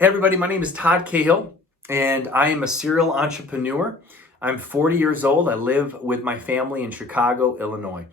Hey everybody, my name is Todd Cahill and I am a serial entrepreneur. I'm 40 years old. I live with my family in Chicago, Illinois.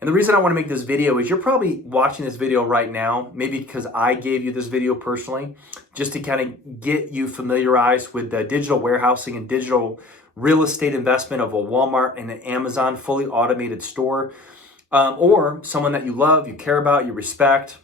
And the reason I want to make this video is you're probably watching this video right now, maybe because I gave you this video personally, just to kind of get you familiarized with the digital warehousing and digital real estate investment of a Walmart and an Amazon fully automated store, or someone that you love, you care about, you respect,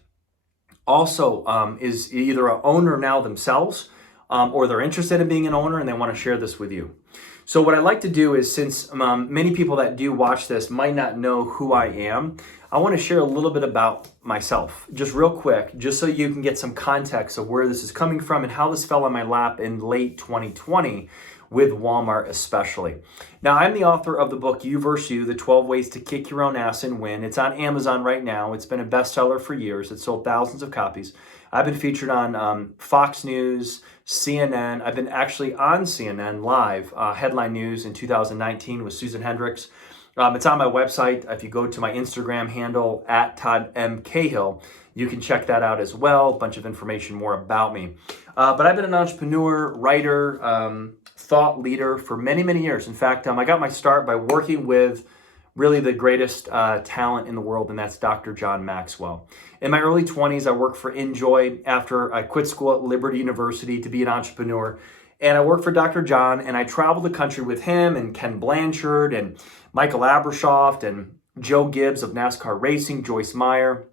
also is either an owner now themselves, or they're interested in being an owner and they want to share this with you. So what I like to do is, since many people that do watch this might not know who I am, I want to share a little bit about myself, just real quick, just so you can get some context of where this is coming from and how this fell on my lap in late 2020 with Walmart especially. Now, I'm the author of the book You vs. You, The 12 Ways to Kick Your Own Ass and Win. It's on Amazon right now. It's been a bestseller for years. It's sold thousands of copies. I've been featured on Fox News, CNN. I've been actually on CNN Live, Headline News in 2019 with Susan Hendricks. It's on my website. If you go to my Instagram handle, at Todd M. Cahill, you can check that out as well. A bunch of information more about me. But I've been an entrepreneur, writer, thought leader for many, many years. In fact, I got my start by working with really the greatest talent in the world, and that's Dr. John Maxwell. In my early 20s, I worked for Enjoy after I quit school at Liberty University to be an entrepreneur. And I worked for Dr. John, and I traveled the country with him and Ken Blanchard and Michael Abrashoft and Joe Gibbs of NASCAR Racing, Joyce Meyer.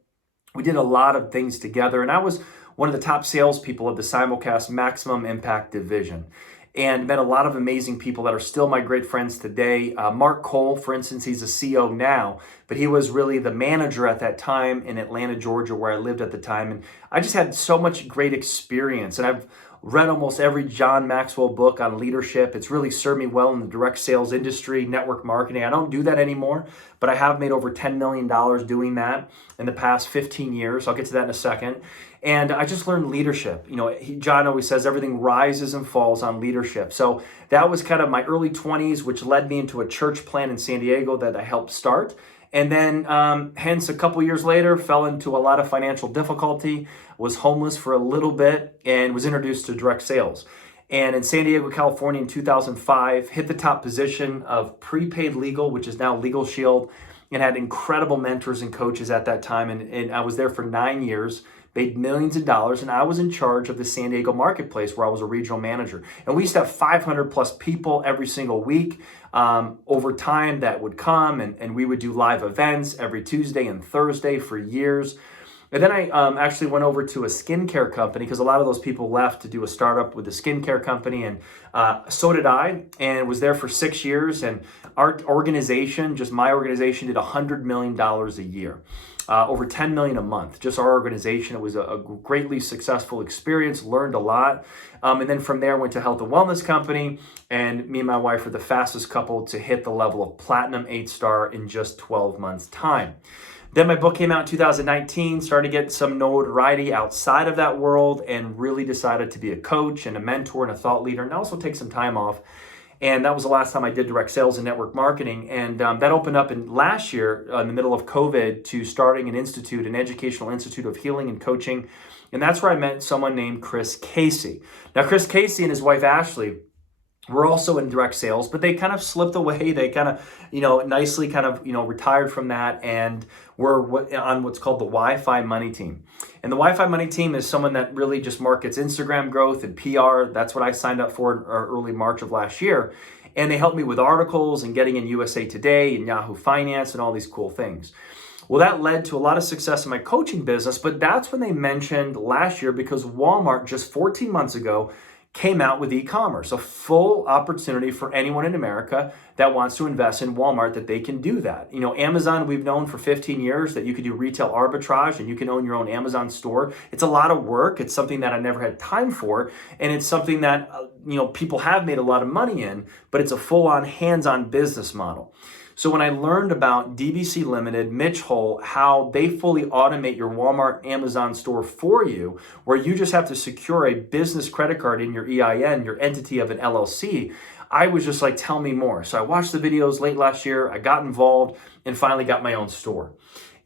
We did a lot of things together, and I was one of the top salespeople of the simulcast Maximum Impact division, and met a lot of amazing people that are still my great friends today. Mark Cole, for instance, he's a CEO now, but he was really the manager at that time in Atlanta, Georgia, where I lived at the time. And I just had so much great experience. And I've read almost every John Maxwell book on leadership. It's really served me well in the direct sales industry, network marketing. I don't do that anymore, but I have made over $10 million doing that in the past 15 years. I'll get to that in a second. And I just learned leadership. You know, John always says everything rises and falls on leadership. So that was kind of my early 20s, which led me into a church plant in San Diego that I helped start. And then, hence, a couple years later, fell into a lot of financial difficulty, was homeless for a little bit, and was introduced to direct sales. And in San Diego, California in 2005, hit the top position of Prepaid Legal, which is now Legal Shield, and had incredible mentors and coaches at that time. And I was there for 9 years, made millions of dollars, and I was in charge of the San Diego marketplace where I was a regional manager. And we used to have 500 plus people every single week. Over time that would come, and we would do live events every Tuesday and Thursday for years. And then I actually went over to a skincare company because a lot of those people left to do a startup with a skincare company, and so did I, and was there for 6 years. And our organization, just my organization, did $100 million a year. Over 10 million a month, just our organization. It was a greatly successful experience, learned a lot. And then from there, went to health and wellness company, and me and my wife were the fastest couple to hit the level of platinum 8-star in just 12 months time. Then my book came out in 2019, started to get some notoriety outside of that world, and really decided to be a coach and a mentor and a thought leader, and also take some time off. And that was the last time I did direct sales and network marketing. And that opened up in last year, in the middle of COVID, to starting an educational institute of healing and coaching. And that's where I met someone named Chris Casey. Now, Chris Casey and his wife, Ashley, were also in direct sales, but they kind of slipped away. They kind of, nicely retired from that, and were on what's called the Wi-Fi Money Team. And the Wi-Fi Money Team is someone that really just markets Instagram growth and PR. That's what I signed up for in early March of last year. And they helped me with articles and getting in USA Today and Yahoo Finance and all these cool things. Well, that led to a lot of success in my coaching business, but that's when they mentioned last year, because Walmart just 14 months ago came out with e-commerce, a full opportunity for anyone in America that wants to invest in Walmart, that they can do that. Amazon, we've known for 15 years that you could do retail arbitrage and you can own your own Amazon store. It's a lot of work. It's something that I never had time for. And it's something that, people have made a lot of money in, but it's a full-on hands-on business model. So when I learned about DBC Limited, Mitch Hull, how they fully automate your Walmart Amazon store for you, where you just have to secure a business credit card in your EIN, your entity of an LLC, I was just like, tell me more. So I watched the videos late last year, I got involved, and finally got my own store.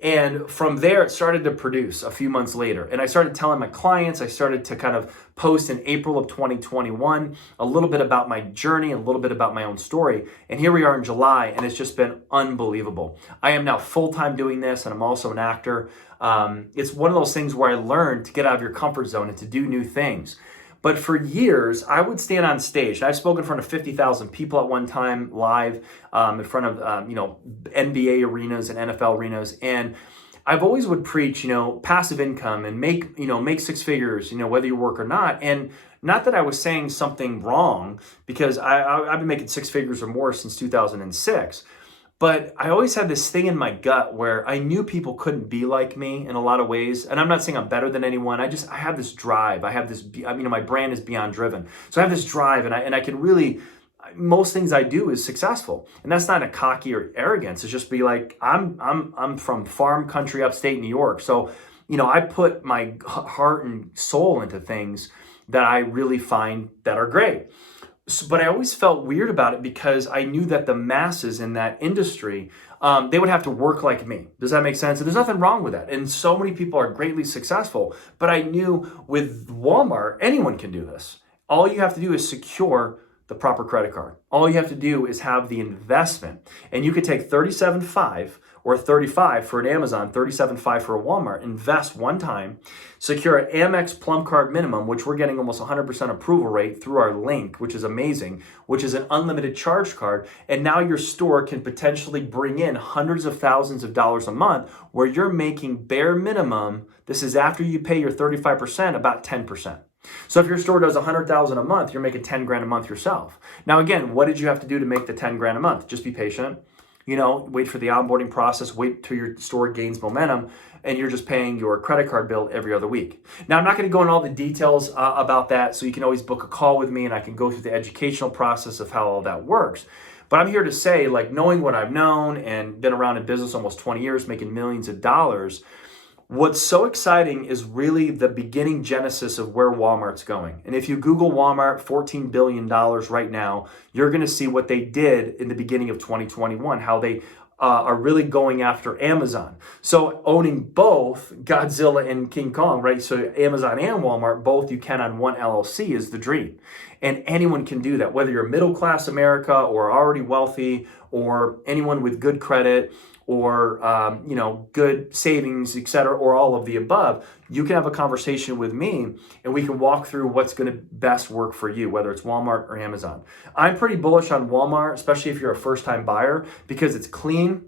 And from there, it started to produce a few months later. And I started telling my clients, I started to kind of post in April of 2021, a little bit about my journey, a little bit about my own story. And here we are in July, and it's just been unbelievable. I am now full-time doing this, and I'm also an actor. It's one of those things where I learned to get out of your comfort zone and to do new things. But for years, I would stand on stage. I've spoken in front of 50,000 people at one time live, in front of NBA arenas and NFL arenas, and I've always would preach passive income and make six figures, whether you work or not. And not that I was saying something wrong, because I've been making six figures or more since 2006. But I always had this thing in my gut where I knew people couldn't be like me in a lot of ways. And I'm not saying I'm better than anyone. I have this drive. I have this, my brand is beyond driven. So I have this drive, and I can really, most things I do is successful. And that's not a cocky or arrogance. It's just be like, I'm from farm country, upstate New York. So, I put my heart and soul into things that I really find that are great. But I always felt weird about it because I knew that the masses in that industry, they would have to work like me. Does that make sense? And there's nothing wrong with that. And so many people are greatly successful. But I knew with Walmart, anyone can do this. All you have to do is secure the proper credit card. All you have to do is have the investment. And you could take $37.5 or $35 for an Amazon, $37.5 for a Walmart, invest one time, secure an Amex Plum Card minimum, which we're getting almost 100% approval rate through our link, which is amazing, which is an unlimited charge card. And now your store can potentially bring in hundreds of thousands of dollars a month, where you're making bare minimum, this is after you pay your 35%, about 10%. So if your store does 100,000 a month, you're making 10 grand a month yourself. Now, again, what did you have to do to make the 10 grand a month? Just be patient. Wait for the onboarding process, wait till your store gains momentum, and you're just paying your credit card bill every other week. Now, I'm not going to go into all the details about that, so you can always book a call with me and I can go through the educational process of how all that works. But I'm here to say, knowing what I've known and been around in business almost 20 years, making millions of dollars, what's so exciting is really the beginning genesis of where Walmart's going. And if you Google Walmart, $14 billion right now, you're going to see what they did in the beginning of 2021, how they are really going after Amazon. So owning both Godzilla and King Kong, right? So Amazon and Walmart, both you can on one LLC is the dream. And anyone can do that, whether you're middle class America or already wealthy or anyone with good credit or good savings, etc., or all of the above. You can have a conversation with me and we can walk through what's going to best work for you, whether it's Walmart or Amazon. I'm pretty bullish on Walmart, especially if you're a first-time buyer, because it's clean.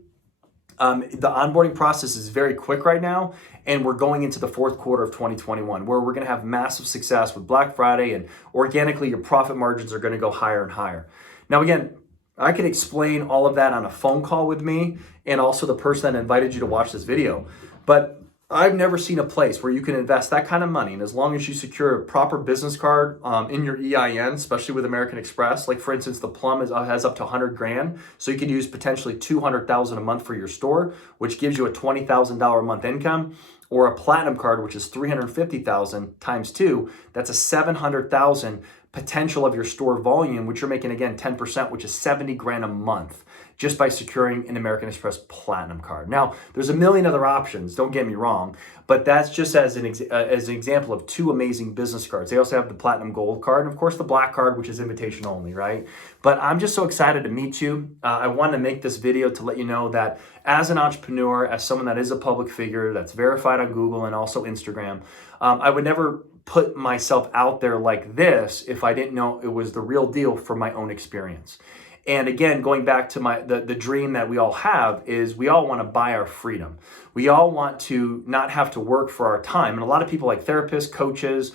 The onboarding process is very quick right now, and we're going into the fourth quarter of 2021, where we're going to have massive success with Black Friday, and organically your profit margins are going to go higher and higher. Now, again, I can explain all of that on a phone call with me and also the person that invited you to watch this video. But I've never seen a place where you can invest that kind of money, and as long as you secure a proper business card in your EIN, especially with American Express, like for instance, the Plum has up to 100 grand, so you can use potentially 200,000 a month for your store, which gives you a $20,000 a month income, or a Platinum card, which is 350,000 times 2, that's a 700,000 potential of your store volume, which you're making, again, 10%, which is 70 grand a month, just by securing an American Express Platinum card. Now, there's a million other options, don't get me wrong, but that's just as an example of two amazing business cards. They also have the Platinum Gold card, and of course the Black card, which is invitation only, right? But I'm just so excited to meet you. I wanted to make this video to let you know that as an entrepreneur, as someone that is a public figure, that's verified on Google and also Instagram, I would never put myself out there like this if I didn't know it was the real deal from my own experience. And again, going back to the dream that we all have is we all want to buy our freedom. We all want to not have to work for our time. And a lot of people like therapists, coaches,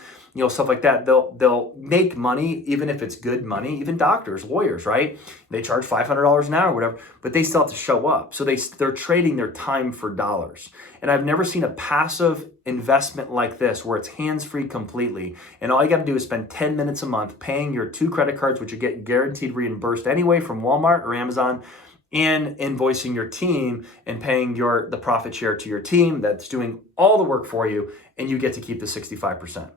stuff like that, they'll make money, even if it's good money, even doctors, lawyers, right? They charge $500 an hour or whatever, but they still have to show up. So they're trading their time for dollars. And I've never seen a passive investment like this where it's hands-free completely. And all you got to do is spend 10 minutes a month paying your 2 credit cards, which you get guaranteed reimbursed anyway from Walmart or Amazon, and invoicing your team and paying the profit share to your team that's doing all the work for you, and you get to keep the 65%.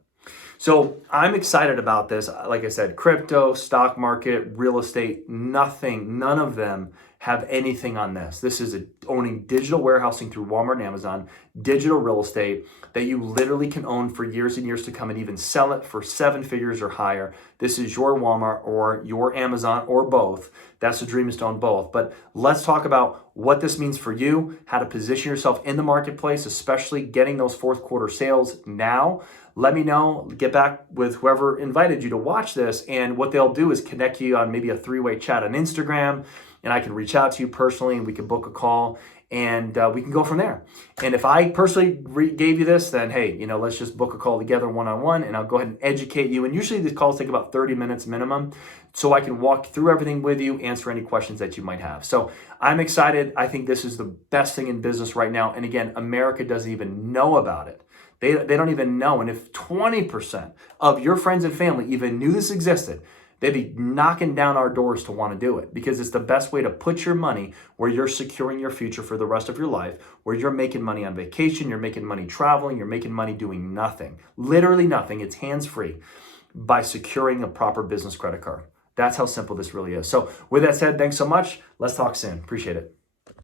So I'm excited about this. Like I said, crypto, stock market, real estate, none of them have anything on this. This is a owning digital warehousing through Walmart and Amazon, digital real estate that you literally can own for years and years to come and even sell it for 7 figures or higher. This is your Walmart or your Amazon or both. That's the dream, is to own both. But let's talk about what this means for you, how to position yourself in the marketplace, especially getting those fourth quarter sales now. Let me know, get back with whoever invited you to watch this, and what they'll do is connect you on maybe a 3-way chat on Instagram, and I can reach out to you personally and we can book a call, and we can go from there. And if I personally gave you this, then hey, let's just book a call together one-on-one, and I'll go ahead and educate you. And usually these calls take about 30 minutes minimum, so I can walk through everything with you, answer any questions that you might have. So I'm excited. I think this is the best thing in business right now. And again, America doesn't even know about it. They don't even know. And if 20% of your friends and family even knew this existed, they'd be knocking down our doors to want to do it, because it's the best way to put your money where you're securing your future for the rest of your life, where you're making money on vacation, you're making money traveling, you're making money doing nothing, literally nothing. It's hands-free, by securing a proper business credit card. That's how simple this really is. So with that said, thanks so much. Let's talk soon. Appreciate it.